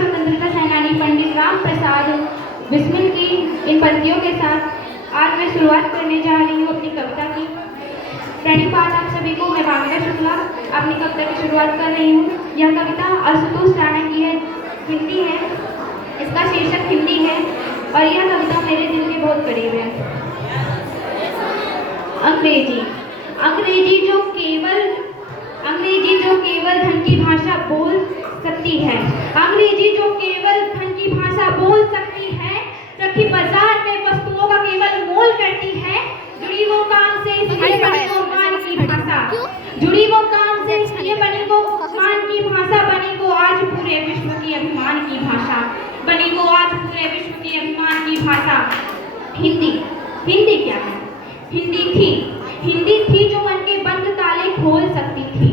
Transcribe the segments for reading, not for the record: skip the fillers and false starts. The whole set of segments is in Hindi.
स्वतंत्रता सेनानी पंडित राम प्रसाद बिस्मिल की इन पंक्तियों के साथ आज मैं शुरुआत करने जा रही हूँ अपनी कविता की। प्रणिपात आप सभी को। मैं भावना शुक्ला अपनी कविता की शुरुआत कर रही हूँ। यह कविता आशुतोष राणा की है, हिंदी है, इसका शीर्षक हिंदी है और यह कविता मेरे दिल के बहुत करीब है। अंग्रेजी अंग्रेजी जो केवल धन की भाषा बोल सकती है, अंग्रेजी जो केवल धन की भाषा बोल सकती है, रखी बाजार में वस्तुओं का केवल मोल करती है, जुड़ी वो काम से इसलिए बनी वो मान की भाषा, जुड़ी वो काम से इसलिए बनी वो मान की भाषा, बनी वो आज पूरे विश्व की अभिमान की भाषा, बनी वो आज पूरे विश्व की अभिमान की भाषा। हिंदी क्या है? हिंदी थी जो मन के बंद ताले खोल सकती थी,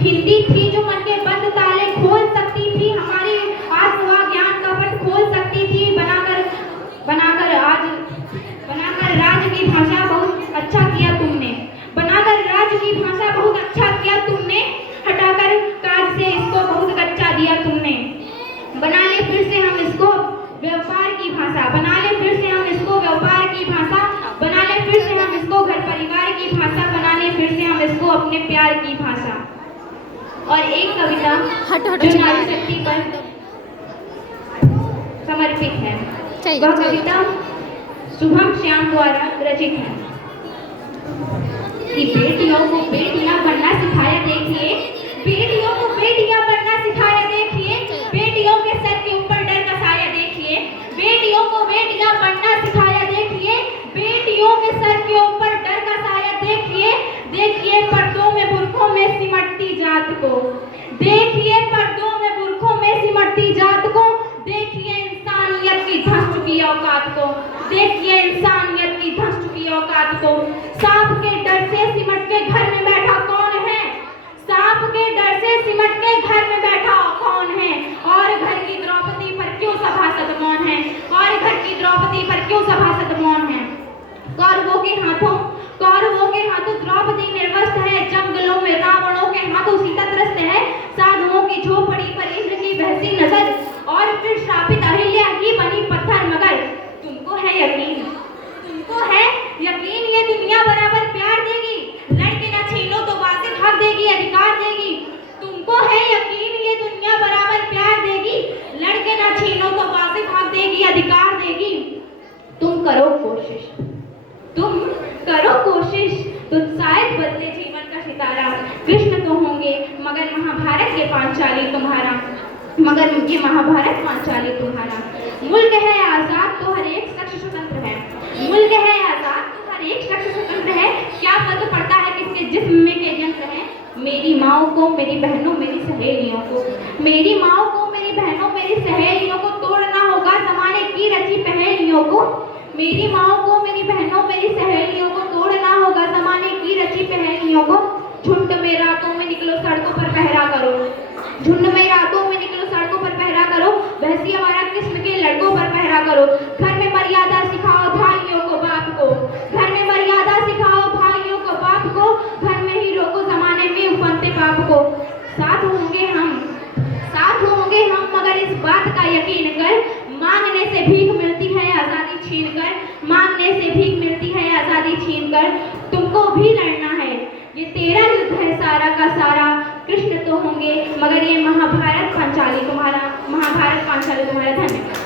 हिंदी थी जो मन के बंद ताले खोल सकती थी, हमारे आत्मा ज्ञान का पट खोल सकती थी, बनाकर राज की भाषा बहुत अच्छा किया तुमने, बनाकर राज की भाषा बहुत अच्छा किया तुमने, हटाकर काज से इसको बहुत कच्चा दिया तुमने। बना ले फिर से हम इसको व्यापार की भाषा, बना ले फिर से हम इसको व्यापार की भाषा, बना ले फिर से हम इसको घर परिवार की भाषा, बना ले फिर से हम इसको अपने प्यार की भाषा। और एक कविता जो नारी शक्ति पर समर्पित है, वह कविता शुभम श्याम द्वारा रचित है कि बेटियों को बेटियां बनना सिखाया देखिए, बेटियों को बेटियां बनना सिखाया देखिए, बेटियों के सर के ऊपर डर का साया देखिए, बेटियों को बेटियां बनना सिखाया देखिए, बेटियों के सर के ऊपर डर का साया देखिए, देखिए पर्दों में बुर्खों में सिमटती जात को, देखिए पर्दों में बुर्खों में सिमटती जात को, देखिए इंसानियत की धंस चुकी औकात को, देखिए इंसानियत की धंस चुकी औकात को। सांप के डर से सिमट के घर में बैठा कौन है? सांप के डर से सिमट के घर में बैठा कौन है? और घर की द्रौपदी पर क्यों सभासद मौन है? और घर की द्रौपदी पर क्यों सभासद मौन है? कौरवों के हाथों द्रौपदी निर्वस्त है, जंगलों में रावणों के हाथों सीता त्रस्त है, साधुओं की झोपड़ी पर इंद्र की बहसी नजर, और फिर श्रापित अहिल्या ही बनी पत्थर मगर। तुमको है यकीन ये दुनिया बराबर प्यार देगी, लड़के ना छीनो तो वाजिब हक देगी, अधिकार देगी। तुमको है यकीन ये दुनिया बराबर प्यार देगी, लड़के ना छीनो तो वाजिब हक देगी, अधिकार देगी। तुम करो कोशिश तो शायद बदले जीवन का सितारा। कृष्ण तो होंगे मगर महाभारत के पांचाली तुम्हारा, मगर ये महाभारत पांचाली तुम्हारा। मुल्क है आजाद तो हर एक शख्स स्वतंत्र है, मुल्क है आजाद तो हर एक शख्स स्वतंत्र है, क्या फर्क पड़ता है किसके जिस्म में के यंत्र हैं? मेरी माओ को, मेरी बहनों, मेरी सहेलियों को, मेरी माओ को, मेरी बहनों, मेरी सहेलियों को तोड़ना होगा जमाने की रची पहेलियों को, मेरी माओ को, मेरी बहनों, मेरी सहेलियों को तोड़ना होगा जमाने की रची पहेलियों को। झुंड में रातों में निकलो सड़कों पर पहरा करो, झुंड में रातों में निकलो सड़कों पर पहरा करो, वैसी हमारा किस्म के लड़कों पर पहरा करो। घर में मर्यादा सिखाओ भाइयों को बाप को, घर में मर्यादा सिखाओ भाइयों को बाप को, घर में ही रोको जमाने में उपनते पाप को। साथ होंगे हम मगर इस बात का यकीन कर, मांगने से भीख मिलती है आजादी छीन कर, मांगने से भीख मिलती है आजादी छीन कर। तुमको भी लड़ना है, ये तेरा युद्ध है सारा का सारा, कृष्ण तो होंगे मगर ये महाभारत पांचाली तुम्हारा, महाभारत पांचाली तुम्हारा। धन्यवाद।